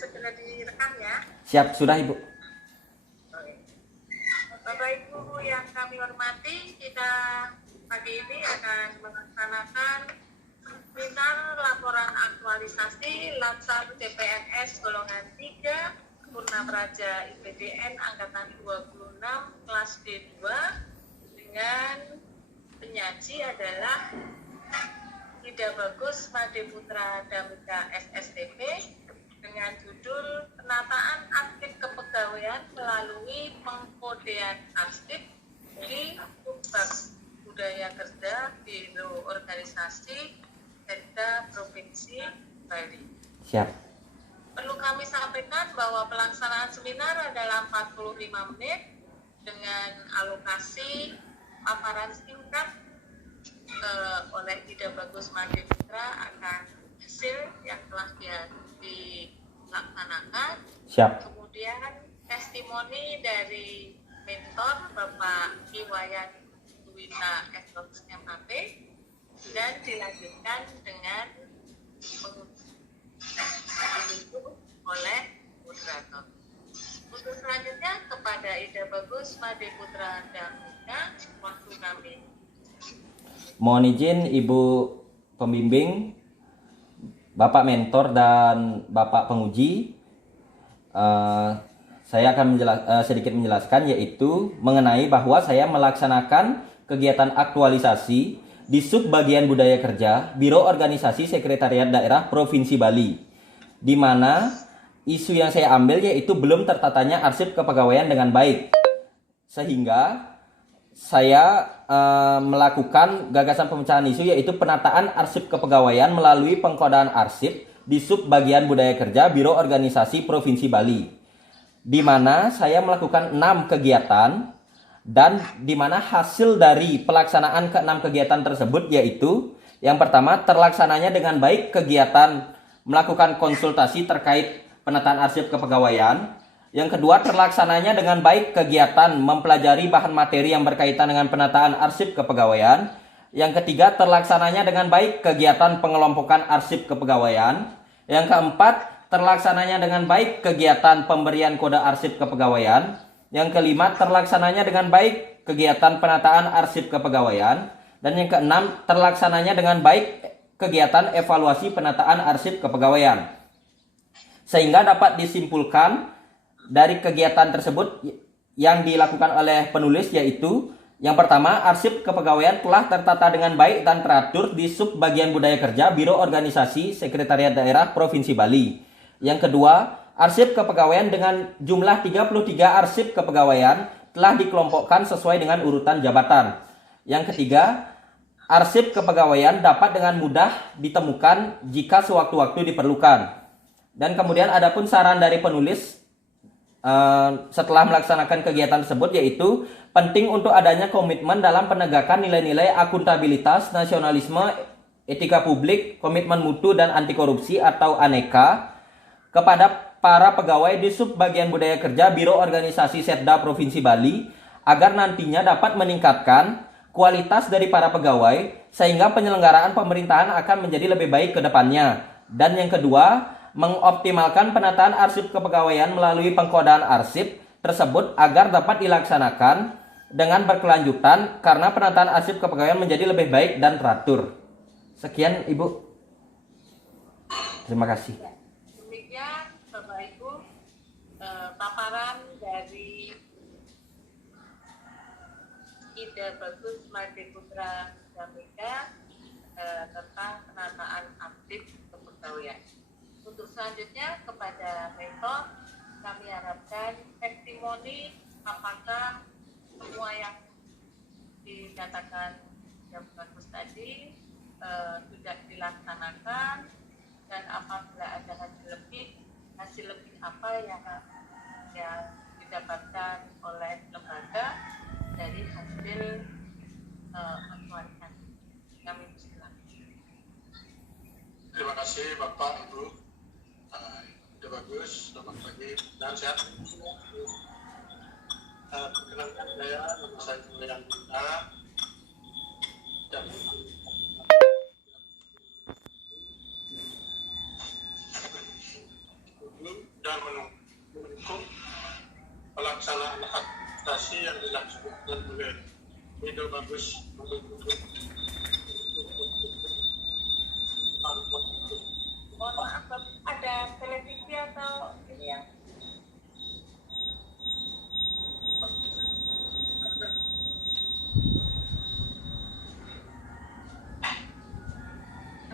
segera direkam ya. Siap, sudah Ibu. Oke. Bapak Ibu yang kami hormati, kita pagi ini akan melaksanakan seminar laporan aktualisasi Latsar CPNS golongan 3 Purnapraja IPDN angkatan 26 kelas D2 dengan penyaji adalah Ida Bagus Madeputra Damika SSTP dengan judul Penataan Arsip Kepegawaian melalui Pengkodean Arsip di Subbag Budaya Kerja Biro Organisasi Setda Provinsi Bali. Siap. Perlu kami sampaikan bahwa pelaksanaan seminar adalah 45 menit dengan alokasi paparan singkat oleh Ida Bagus Madeputra akan hasil yang telah dilaksanakan. Siap. Kemudian testimoni dari mentor Bapak Iwayan Duwita SMAP dan dilanjutkan dengan didukung oleh moderator. Untuk selanjutnya kepada Ida Bagus Madeputra Damika, waktu kami. Mohon izin Ibu pembimbing, Bapak mentor dan Bapak penguji, saya akan sedikit menjelaskan, yaitu mengenai bahwa saya melaksanakan kegiatan aktualisasi di Subbagian Budaya Kerja Biro Organisasi Sekretariat Daerah Provinsi Bali, di mana isu yang saya ambil yaitu belum tertatanya arsip kepegawaian dengan baik, sehingga saya melakukan gagasan pemecahan isu yaitu penataan arsip kepegawaian melalui pengkodaan arsip di Subbagian Budaya Kerja Biro Organisasi Provinsi Bali, di mana saya melakukan 6 kegiatan dan di mana hasil dari pelaksanaan ke-6 kegiatan tersebut yaitu yang pertama, terlaksananya dengan baik kegiatan melakukan konsultasi terkait penataan arsip kepegawaian. Yang kedua, terlaksananya dengan baik kegiatan mempelajari bahan materi yang berkaitan dengan penataan arsip kepegawaian. Yang ketiga, terlaksananya dengan baik kegiatan pengelompokan arsip kepegawaian. Yang keempat, terlaksananya dengan baik kegiatan pemberian kode arsip kepegawaian. Yang kelima, terlaksananya dengan baik kegiatan penataan arsip kepegawaian. Dan yang keenam, terlaksananya dengan baik kegiatan evaluasi penataan arsip kepegawaian. Sehingga dapat disimpulkan dari kegiatan tersebut yang dilakukan oleh penulis yaitu yang pertama, arsip kepegawaian telah tertata dengan baik dan teratur di Subbagian Budaya Kerja Biro Organisasi Sekretariat Daerah Provinsi Bali. Yang kedua, arsip kepegawaian dengan jumlah 33 arsip kepegawaian telah dikelompokkan sesuai dengan urutan jabatan. Yang ketiga, arsip kepegawaian dapat dengan mudah ditemukan jika sewaktu-waktu diperlukan. Dan kemudian adapun saran dari penulis setelah melaksanakan kegiatan tersebut yaitu penting untuk adanya komitmen dalam penegakan nilai-nilai akuntabilitas, nasionalisme, etika publik, komitmen mutu dan anti korupsi atau ANEKA kepada para pegawai di Subbagian Budaya Kerja Biro Organisasi Setda Provinsi Bali agar nantinya dapat meningkatkan kualitas dari para pegawai sehingga penyelenggaraan pemerintahan akan menjadi lebih baik ke depannya. Dan yang kedua, mengoptimalkan penataan arsip kepegawaian melalui pengkodaan arsip tersebut agar dapat dilaksanakan dengan berkelanjutan karena penataan arsip kepegawaian menjadi lebih baik dan teratur. Sekian Ibu. Terima kasih. Demikian Bapak Ibu paparan dari Ida Bagus Madeputra Damika tentang penataan arsip kepegawaian. Untuk selanjutnya kepada mentor kami harapkan testimoni apakah semua yang dikatakan yang bagus tadi sudah dilaksanakan dan apabila ada hasil lebih apa yang didapatkan oleh lembaga dari hasil aktualisasi. Kami persilakan. Terima kasih Bapak Ibu. Sudah bagus, selamat pagi dan sehat. Perkenalkan saya, nama saya Iwayan Duwita. Sebelum dan mendukung pelaksanaan administrasi yang dilaksanakan oleh Wido Bagus Mohon maaf, ada televisi atau ini yang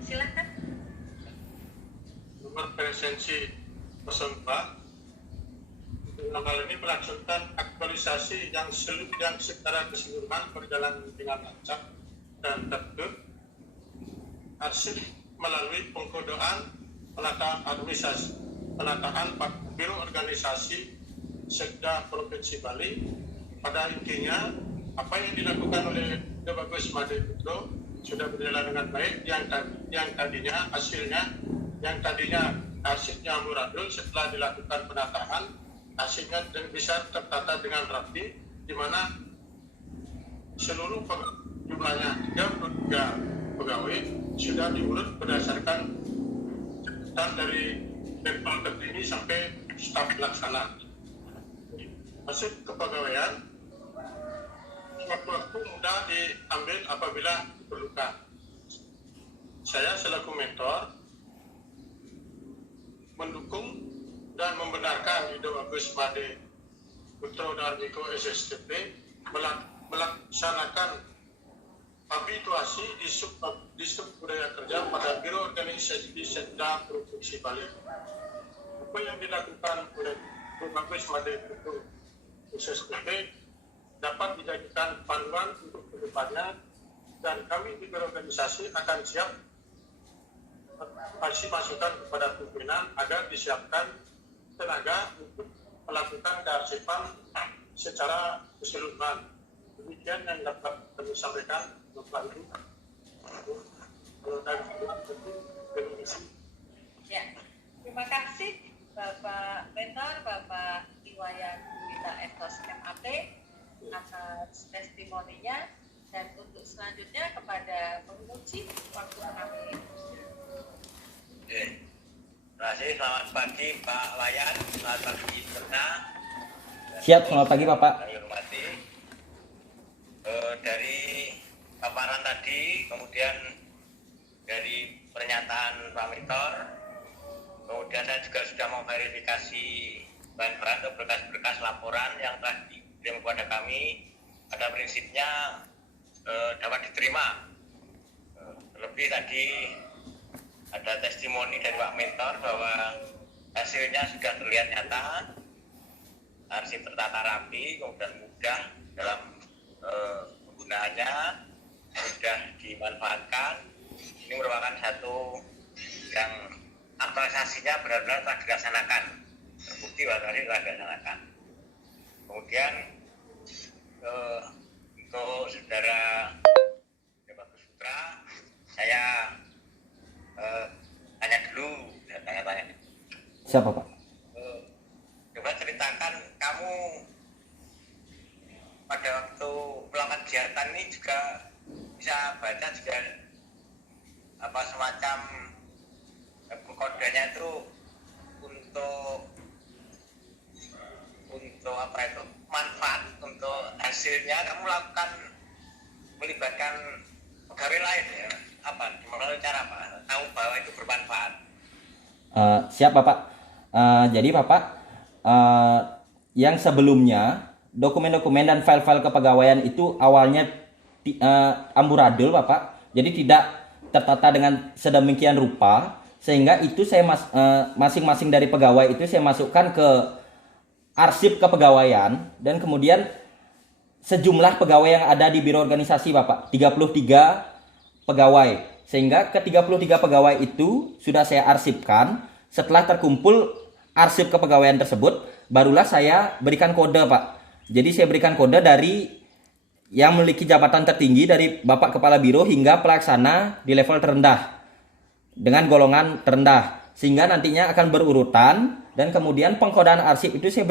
silakan. nomor presensi 04 dalam hal ini melaksanakan aktualisasi yang secara keseluruhan berjalan dengan lancar dan tertib, arsip melalui pengkodean penataan administrasi, penataan Biro Organisasi Sekda Provinsi Bali. Pada intinya, apa yang dilakukan oleh Bagus Made Putra sudah berjalan dengan baik. Yang tadinya arsipnya amburadul, setelah dilakukan penataan, arsipnya bisa tertata dengan rapi, di mana seluruh jumlahnya 33 pegawai sudah diurut berdasarkan catatan dari level tertinggi sampai staf pelaksana. Masuk kepegawaian, waktu mudah diambil apabila diperlukan. Saya selaku mentor mendukung dan membenarkan Wido Bagus Made Putra Darmiko SSTP melaksanakan habituasi di sub budaya kerja pada Biro Organisasi Sekda Provinsi Bali. Apa yang dilakukan oleh Wido Bagus Made Putra SSTP dapat dijadikan panduan untuk kedepannya, dan kami di berorganisasi akan siap kasih masukan kepada pimpinan agar disiapkan tenaga untuk melakukan kearsipan secara keseluruhan. Demikian yang dapat kami sampaikan Bapak Ibu. Kalau dari Ya, terima kasih Bapak Mentor, Bapak Iwayan Wita Etos MAP atas testimoninya, dan untuk selanjutnya kepada penguji waktu kami. Terima kasih, selamat pagi Pak Wayan, selamat pagi Serna. Siap, selamat pagi Bapak. Kami hormati. Dari paparan tadi, kemudian dari pernyataan Pak Mentor, kemudian saya juga sudah memverifikasi bahan-bahan atau berkas-berkas laporan yang telah dikirim kepada kami. Pada prinsipnya dapat diterima. Terlebih tadi ada testimoni dari Pak Mentor bahwa hasilnya sudah terlihat nyata, arsip tertata rapi, kemudian mudah dalam penggunaannya, sudah dimanfaatkan. Ini merupakan satu yang aktualisasinya benar-benar telah dilaksanakan, terbukti bahwa tadi telah dilaksanakan. Kemudian untuk saudara Bagus Putra, saya tanya dulu, tanya-tanya. Siapa Pak? Coba ceritakan, kamu pada waktu melakukan kegiatan ini juga bisa baca juga apa semacam kodenya itu untuk apa itu manfaat untuk hasilnya. Kamu lakukan melibatkan pegawai lain ya, apa melalui cara apa tahu bahwa itu bermanfaat? Siap Bapak. Jadi Bapak, yang sebelumnya dokumen-dokumen dan file-file kepegawaian itu awalnya amburadul Bapak, jadi tidak tertata dengan sedemikian rupa, sehingga itu saya masing-masing dari pegawai itu saya masukkan ke arsip kepegawaian, dan kemudian sejumlah pegawai yang ada di biro organisasi Bapak, 33 pegawai, sehingga ke 33 pegawai itu sudah saya arsipkan. Setelah terkumpul arsip kepegawaian tersebut, barulah saya berikan kode Pak. Jadi saya berikan kode dari yang memiliki jabatan tertinggi dari Bapak Kepala Biro hingga pelaksana di level terendah dengan golongan terendah, sehingga nantinya akan berurutan, dan kemudian pengkodean arsip itu saya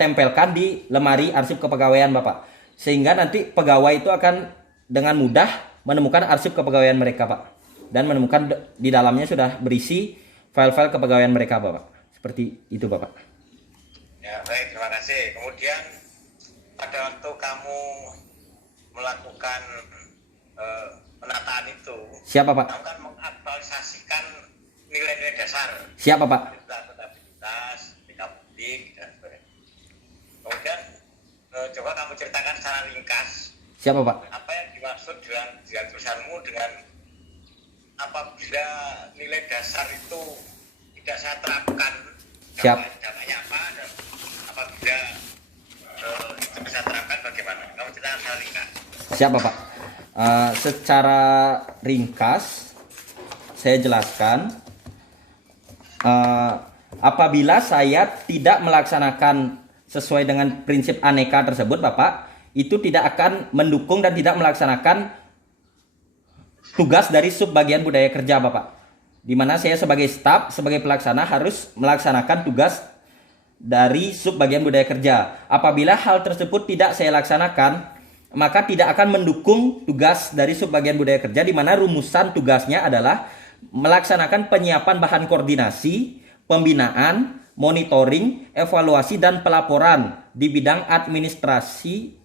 tempelkan di lemari arsip kepegawaian Bapak, sehingga nanti pegawai itu akan dengan mudah menemukan arsip kepegawaian mereka Pak, dan menemukan di dalamnya sudah berisi file-file kepegawaian mereka Bapak. Seperti itu Bapak. Ya baik, terima kasih. Kemudian pada waktu kamu melakukan penataan itu, Siapa Pak? kamu kan mengaktualisasikan nilai-nilai dasar. Siapa Pak? Akuntabilitas, etika publik, dan sebagainya. Kemudian coba kamu ceritakan secara ringkas Siapa Pak? apa yang dimaksud dengan tulisanmu dengan apabila nilai dasar itu tidak saya terapkan. Siap. Dampaknya apa dan apabila itu bisa terapkan bagaimana? Kamu ceritakan secara ringkas. Siapa Pak? Secara ringkas saya jelaskan, apabila saya tidak melaksanakan sesuai dengan prinsip aneka tersebut Bapak, itu tidak akan mendukung dan tidak melaksanakan tugas dari subbagian budaya kerja Bapak, di mana saya sebagai staf, sebagai pelaksana harus melaksanakan tugas dari subbagian budaya kerja. Apabila hal tersebut tidak saya laksanakan, maka tidak akan mendukung tugas dari subbagian budaya kerja, di mana rumusan tugasnya adalah melaksanakan penyiapan bahan koordinasi, pembinaan, monitoring, evaluasi, dan pelaporan di bidang administrasi,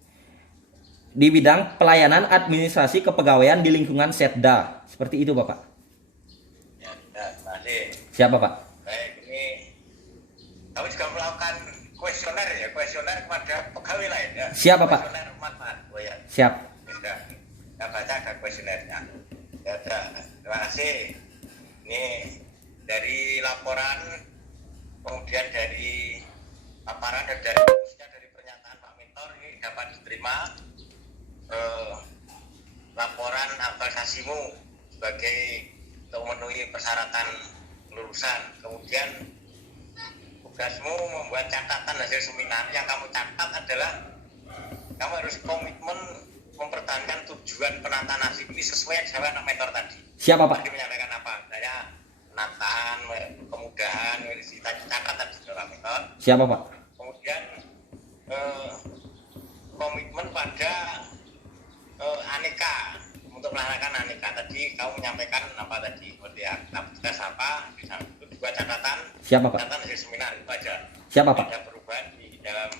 di bidang pelayanan administrasi kepegawaian di lingkungan Setda. Seperti itu Bapak. Ya, terima kasih. Siapa Pak? Baik, ini kamu juga melakukan kuesioner ya, kuesioner kepada pegawai lain ya. Siapa Pak? Kuesioner manfaat, oh ya. Siap. Sudah, kita baca ada kuesionernya. Ya, sudah. Terima kasih. Ini dari laporan, kemudian dari paparan dan dari khususnya dari pernyataan Pak Mentor ini dapat diterima laporan aktualisasimu sebagai untuk memenuhi persyaratan kelulusan. Kemudian tugasmu membuat catatan hasil seminar. Yang kamu catat adalah kamu harus komitmen mempertahankan tujuan penataan arsip ini sesuai yang disampaikan Pak Mentor tadi. Siapa Pak? Tadi menyampaikan apa? Saya penataan, kemudahan, catat tadi Pak Mentor. Siapa Pak? Kemudian komitmen pada aneka, untuk melaksanakan aneka. Tadi kamu menyampaikan apa tadi? Seperti aktivitas apa? Itu dua catatan. Siapa Pak? Catatan hasil seminar itu aja. Siapa Pak? Ada perubahan di dalam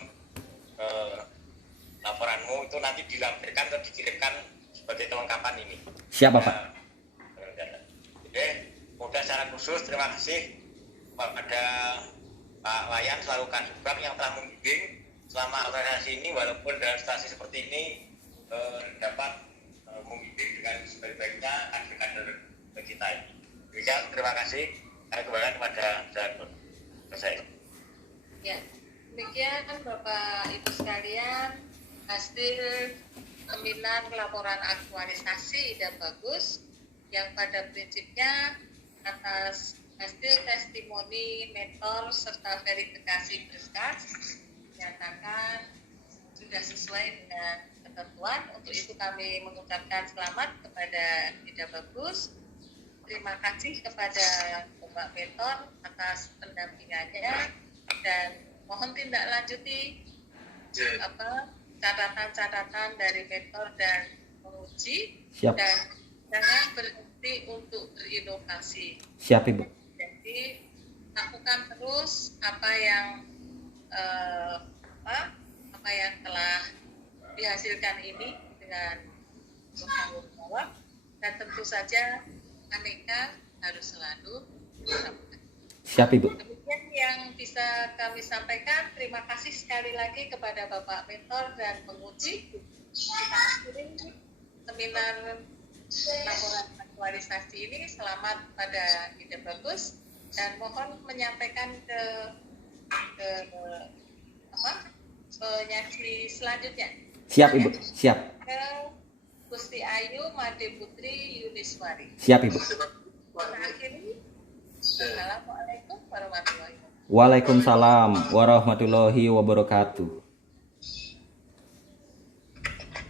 laporanmu itu nanti dilampirkan atau dikirimkan sebagai kelengkapan ini. Siapa Pak? Jadi, mudah secara khusus terima kasih kepada Pak Wayan selaku Kasubag yang telah membimbing selama organisasi ini, walaupun dalam situasi seperti ini dapat membimbing dengan sebaik-baiknya kader-kader kita ini. Demikian, terima kasih. Saya kembalikan kepada Jalan selesai. Ya, demikian Bapak Ibu sekalian, hasil seminar laporan aktualisasi dan bagus yang pada prinsipnya atas hasil testimoni mentor serta verifikasi berkas dinyatakan sudah sesuai dengan ketentuan. Untuk itu kami mengucapkan selamat kepada Ida Bagus. Terima kasih kepada Bapak Mentor atas pendampingannya dan mohon tindak lanjuti catatan-catatan dari mentor dan penguji. Siap. Dan jangan berhenti untuk berinovasi. Siap Ibu. Jadi lakukan terus apa yang telah dihasilkan ini dengan bertanggung jawab, dan tentu saja aneka harus selalu dilakukan. Siap Ibu. Demikian yang bisa kami sampaikan. Terima kasih sekali lagi kepada Bapak Mentor dan penguji. Kita akhiri seminar laporan aktualisasi ini. Selamat pada Ida Bagus dan mohon menyampaikan ke penyaksi selanjutnya. Siap Ibu. Siap. Ke Gusti Ayu Made Putri Yuniswari. Siap Ibu. Kita akhiri. Assalamualaikum warahmatullahi wabarakatuh. Waalaikumsalam warahmatullahi wabarakatuh.